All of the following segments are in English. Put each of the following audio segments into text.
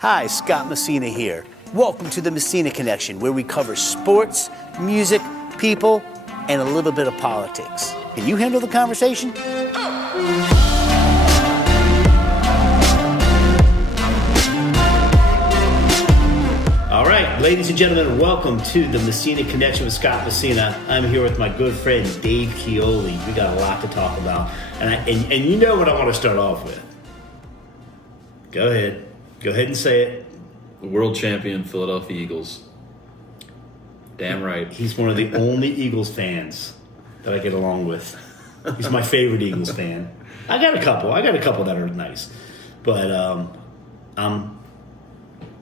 Hi, Scott Messina here. Welcome to the Messina Connection, where we cover sports, music, people, and a little bit of politics. Can you handle the conversation? All right, ladies and gentlemen, welcome to the Messina Connection with Scott Messina. I'm here with my good friend Dave Chioli. We got a lot to talk about, and you know what I want to start off with. Go ahead and say it. The world champion Philadelphia Eagles. Damn right. He's one of the only Eagles fans that I get along with. He's my favorite Eagles fan. I got a couple that are nice, but I'm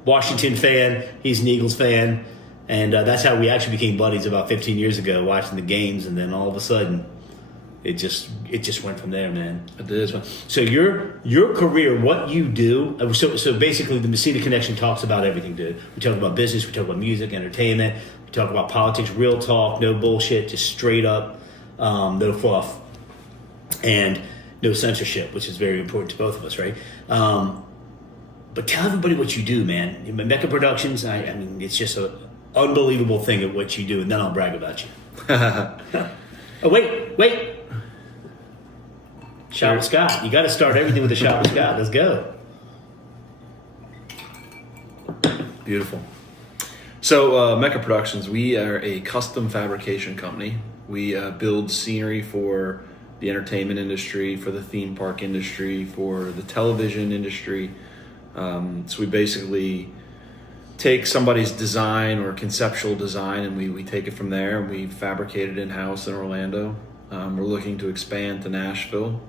Washington fan. He's an Eagles fan, and that's how we actually became buddies about 15 years ago, watching the games, and then all of a sudden, it just went from there, man. It did. So your career, what you do. So basically, the Messina Connection talks about everything, dude. We talk about business, we talk about music, entertainment, we talk about politics, real talk, no bullshit, just straight up, no fluff, and no censorship, which is very important to both of us, right? But tell everybody what you do, man. Mecca Productions. I mean, it's just an unbelievable thing at what you do, and then I'll brag about you. Oh, wait. Shot with Scott. You got to start everything with a shot with Scott. Let's go. Beautiful. So, Mecca Productions, we are a custom fabrication company. We build scenery for the entertainment industry, for the theme park industry, for the television industry. So we basically take somebody's design or conceptual design, and we take it from there, and we fabricate it in-house in Orlando. We're looking to expand to Nashville.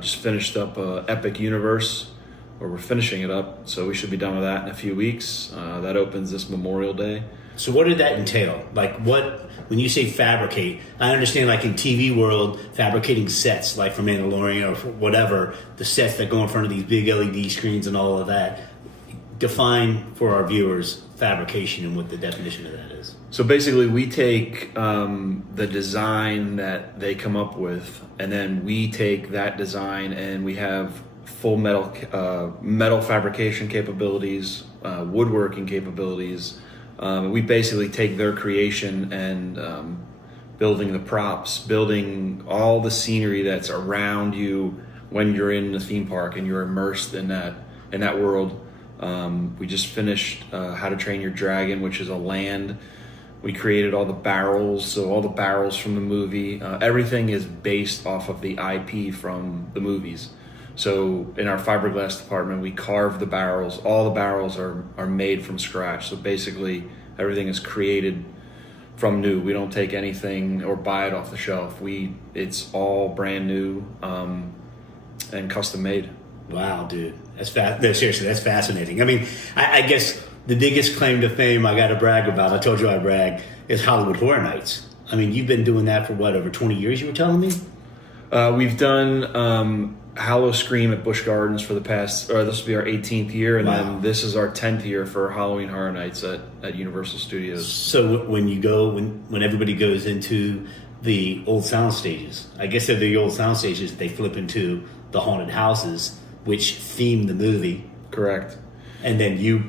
Just finished up Epic Universe, or we're finishing it up, so we should be done with that in a few weeks. That opens this Memorial Day. So what did that entail? Like when you say fabricate, I understand like in TV world, fabricating sets, like for Mandalorian or for whatever, the sets that go in front of these big LED screens and all of that. Define for our viewers fabrication and what the definition of that is. So basically we take the design that they come up with, and then we take that design and we have full metal fabrication capabilities, woodworking capabilities. We basically take their creation and building the props, building all the scenery that's around you when you're in the theme park and you're immersed in that world. We just finished How to Train Your Dragon, which is a land. We created all the barrels, so all the barrels from the movie. Everything is based off of the IP from the movies. So in our fiberglass department, we carve the barrels. All the barrels are made from scratch. So basically, everything is created from new. We don't take anything or buy it off the shelf. It's all brand new and custom made. Wow, dude, that's no, seriously, that's fascinating. I mean, I guess the biggest claim to fame I got to brag about, I told you I brag, is Hollywood Horror Nights. I mean, you've been doing that for what, over 20 years, you were telling me? We've done Hallow Scream at Busch Gardens for the past, this will be our 18th year, and wow. Then this is our 10th year for Halloween Horror Nights at Universal Studios. So when everybody goes into the old sound stages, I guess they're the old sound stages, they flip into the haunted houses, which theme the movie. Correct. And then you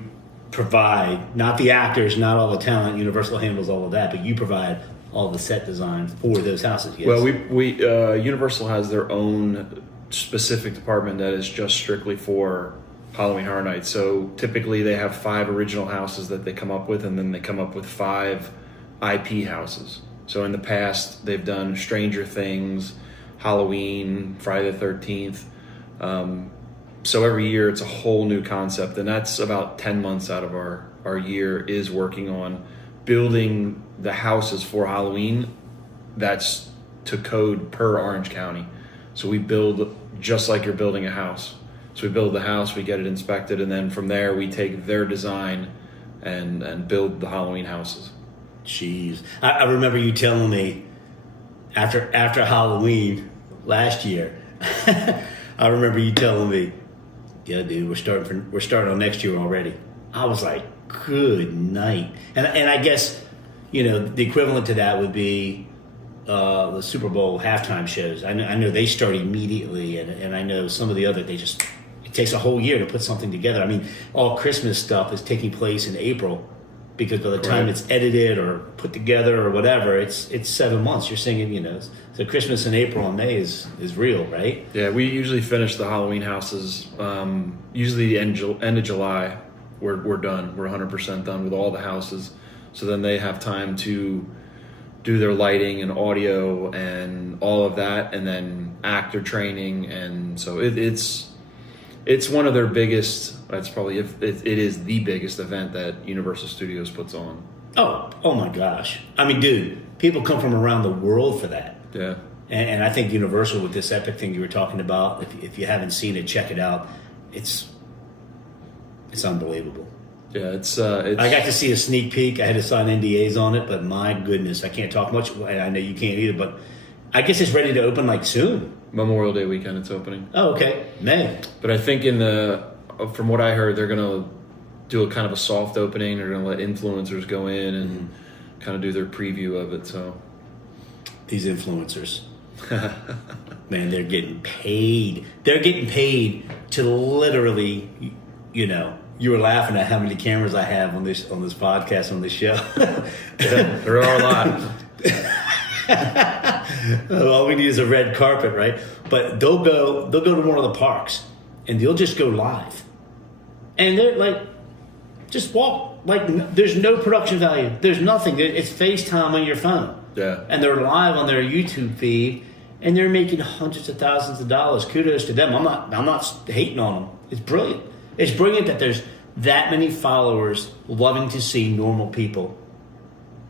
provide, not the actors, not all the talent, Universal handles all of that, but you provide all the set design for those houses, yes? Well, we Universal has their own specific department that is just strictly for Halloween Horror Nights. So typically they have 5 original houses that they come up with, and then they come up with 5 IP houses. So in the past, they've done Stranger Things, Halloween, Friday the 13th. So every year it's a whole new concept, and that's about 10 months out of our year is working on building the houses for Halloween. That's to code per Orange County. So we build just like you're building a house. So we build the house, we get it inspected, and then from there we take their design and build the Halloween houses. Jeez. I remember you telling me after Halloween last year, I remember you telling me, yeah, dude, we're starting on next year already. I was like, good night. And I guess, the equivalent to that would be the Super Bowl halftime shows. I know they start immediately, and I know some of the other, it's it takes a whole year to put something together. I mean, all Christmas stuff is taking place in April because by the time it's edited or put together or whatever, it's 7 months. You're singing, so Christmas in April and May is real, right? Yeah, we usually finish the Halloween houses usually the end of July. We're done. We're 100% done with all the houses. So then they have time to do their lighting and audio and all of that, and then actor training, and so it's one of their biggest. It's probably it is the biggest event that Universal Studios puts on. Oh my gosh! I mean, dude, people come from around the world for that. Yeah, and I think Universal with this Epic thing you were talking about. If you haven't seen it, check it out. It's unbelievable. Yeah, it's. I got to see a sneak peek. I had to sign NDAs on it, but my goodness, I can't talk much. And I know you can't either, but I guess it's ready to open like soon. Memorial Day weekend, it's opening. Oh, okay, May. But I think from what I heard, they're gonna do a kind of a soft opening. They're gonna let influencers go in and kind of do their preview of it. So these influencers, man, they're getting paid. They're getting paid to literally, You were laughing at how many cameras I have on this podcast, on this show. Yeah, there are a lot. All we need is a red carpet, right? But they'll go to one of the parks and they'll just go live. And they're like, just walk. Like, there's no production value. There's nothing. It's FaceTime on your phone. Yeah. And they're live on their YouTube feed and they're making hundreds of thousands of dollars. Kudos to them. I'm not hating on them. It's brilliant. It's brilliant that there's that many followers loving to see normal people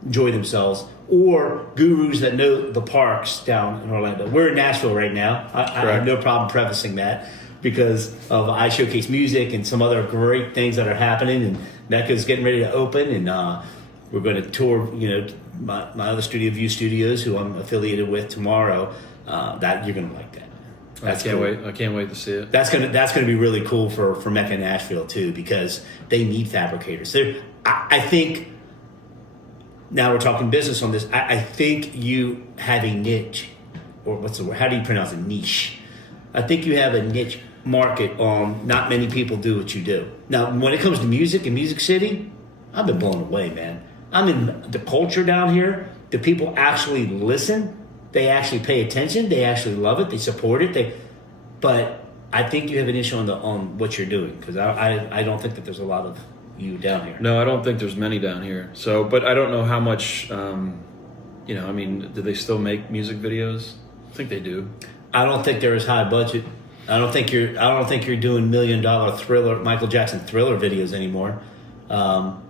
enjoy themselves, or gurus that know the parks down in Orlando. We're in Nashville right now. I have no problem prefacing that because of I Showcase Music and some other great things that are happening, and Mecca's getting ready to open, and we're going to tour, my other studio, View Studios, who I'm affiliated with tomorrow. That you're going to like that. I can't wait. I can't wait to see it. That's gonna be really cool for Mecca Nashville too, because they need fabricators. I think now we're talking business on this. I think you have a niche, or what's the word? How do you pronounce it? Niche. I think you have a niche market. Not many people do what you do. Now, when it comes to music and Music City, I've been blown away, man. I mean, the culture down here. The people actually listen. They actually pay attention. They actually love it. They support it. But I think you have an issue on what you're doing, because I don't think that there's a lot of you down here. No, I don't think there's many down here. So, but I don't know how much. I mean, do they still make music videos? I think they do. I don't think they're as high budget. I don't think you're doing $1 million Thriller, Michael Jackson Thriller videos anymore. And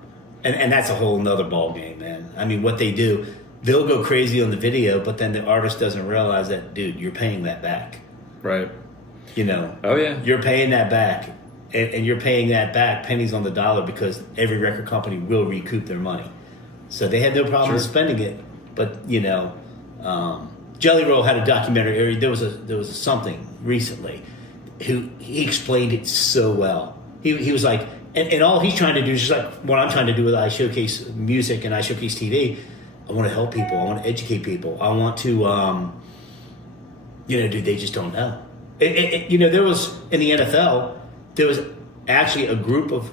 that's a whole nother ball game, man. I mean, what they do. They'll go crazy on the video, but then the artist doesn't realize that, dude, you're paying that back. Right. Oh, yeah. You're paying that back. And you're paying that back pennies on the dollar, because every record company will recoup their money. So they had no problem spending it. But, Jelly Roll had a documentary. There was a something recently. He explained it so well. He was like, and all he's trying to do is just like what I'm trying to do with I Showcase Music and I Showcase TV. I want to help people. I want to educate people. I want to, dude, they just don't know. There was, in the NFL, there was actually a group of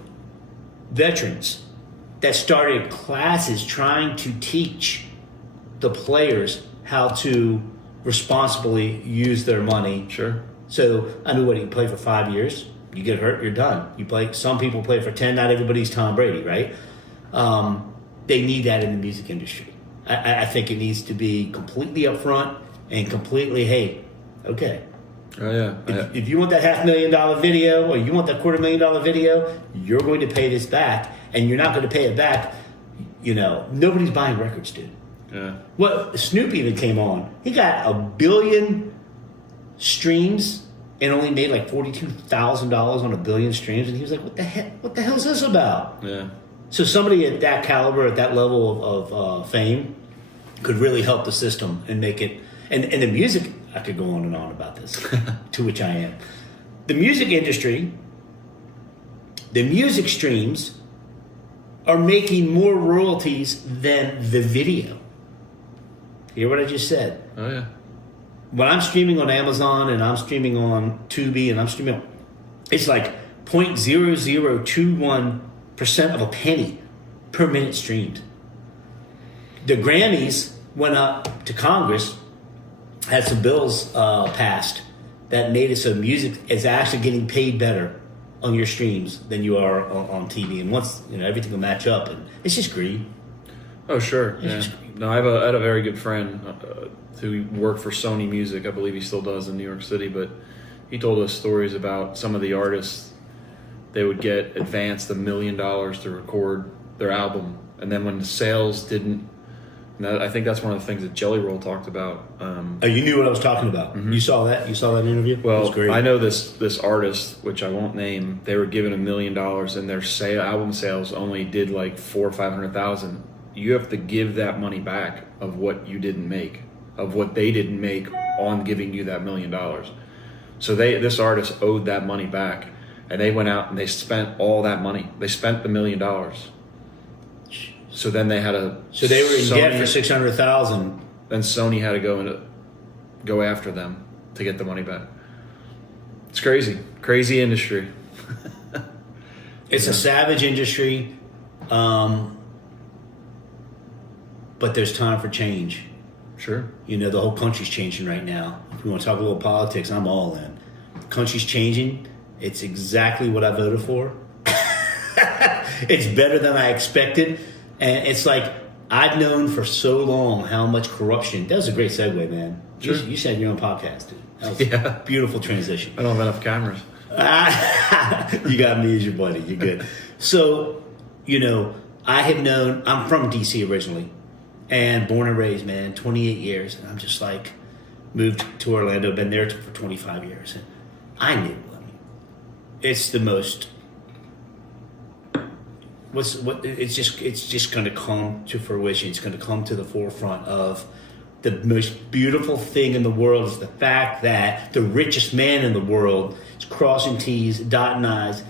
veterans that started classes trying to teach the players how to responsibly use their money. Sure. So, I mean, you play for 5 years, you get hurt, you're done. Some people play for 10, not everybody's Tom Brady, right? They need that in the music industry. I think it needs to be completely upfront and completely, hey, okay. Oh, yeah. If you want that $500,000 video, or you want that $250,000 video, you're going to pay this back, and you're not going to pay it back. Nobody's buying records, dude. Yeah. Well, Snoop even came on. He got 1 billion streams and only made like $42,000 on 1 billion streams, and he was like, "What the heck? What the hell is this about?" Yeah. So somebody at that caliber, at that level of fame, could really help the system and make it. And the music, I could go on and on about this, to which I am. The music industry, the music streams are making more royalties than the video. Hear what I just said? Oh, yeah. When I'm streaming on Amazon and I'm streaming on Tubi and I'm streaming on It's like 0.0021% of a penny per minute streamed. The Grammys went up to Congress, had some bills passed that made it so music is actually getting paid better on your streams than you are on TV. And once, everything will match up, and it's just greed. Oh, sure. Yeah. No, I had a very good friend who worked for Sony Music. I believe he still does in New York City, but he told us stories about some of the artists. They would get advanced $1 million to record their album, and then when the sales didn't, I think that's one of the things that Jelly Roll talked about. Oh, you knew what I was talking about. Mm-hmm. You saw that? You saw that interview? Well, it was great. I know this artist, which I won't name. They were given $1 million, and their album sales only did like 400,000 or 500,000. You have to give that money back of what you didn't make, of what they didn't make on giving you that $1 million. So this artist owed that money back, and they went out and they spent all that money. They spent the $1 million. So then they had a. So they were in debt for 600,000. Then Sony had to go after them to get the money back. It's crazy industry. It's a savage industry, but there's time for change. Sure. The whole country's changing right now. If we want to talk a little politics, I'm all in. The country's changing. It's exactly what I voted for. It's better than I expected. And it's like, I've known for so long how much corruption. That was a great segue, man. Sure. You said your own podcast, dude. That was a beautiful transition. I don't have enough cameras. You got me as your buddy. You're good. So, I have known, I'm from D.C. originally, and born and raised, man, 28 years. And I'm just like, moved to Orlando, been there for 25 years. And I knew, it's the most... it's just going to come to fruition. It's going to come to the forefront of the most beautiful thing in the world is the fact that the richest man in the world is crossing T's, dotting I's.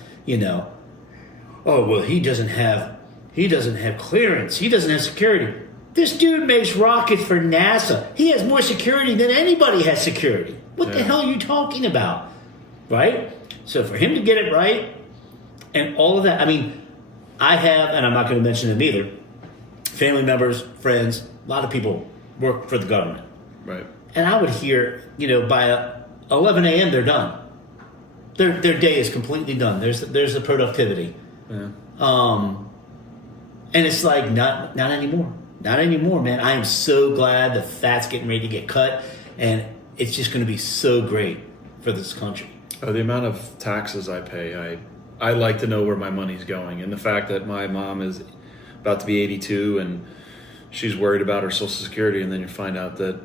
Oh well, he doesn't have clearance. He doesn't have security. This dude makes rockets for NASA. He has more security than anybody has security. What the hell are you talking about? Right? So for him to get it right and all of that, I have, and I'm not going to mention them either, family members, friends, a lot of people work for the government. Right. And I would hear, by 11 a.m. they're done. Their day is completely done. There's the productivity. Yeah. And it's like, not anymore. Not anymore, man. I am so glad the fat's getting ready to get cut, and it's just going to be so great for this country. Oh, the amount of taxes I pay, I like to know where my money's going. And the fact that my mom is about to be 82 and she's worried about her Social Security, and then you find out that,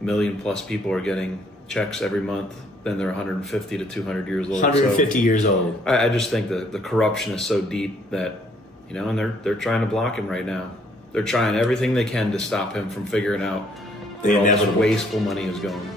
million plus people are getting checks every month, then they're 150 to 200 years old. 150 years old. I just think that the corruption is so deep that, and they're trying to block him right now. They're trying everything they can to stop him from figuring out where all this wasteful money is going.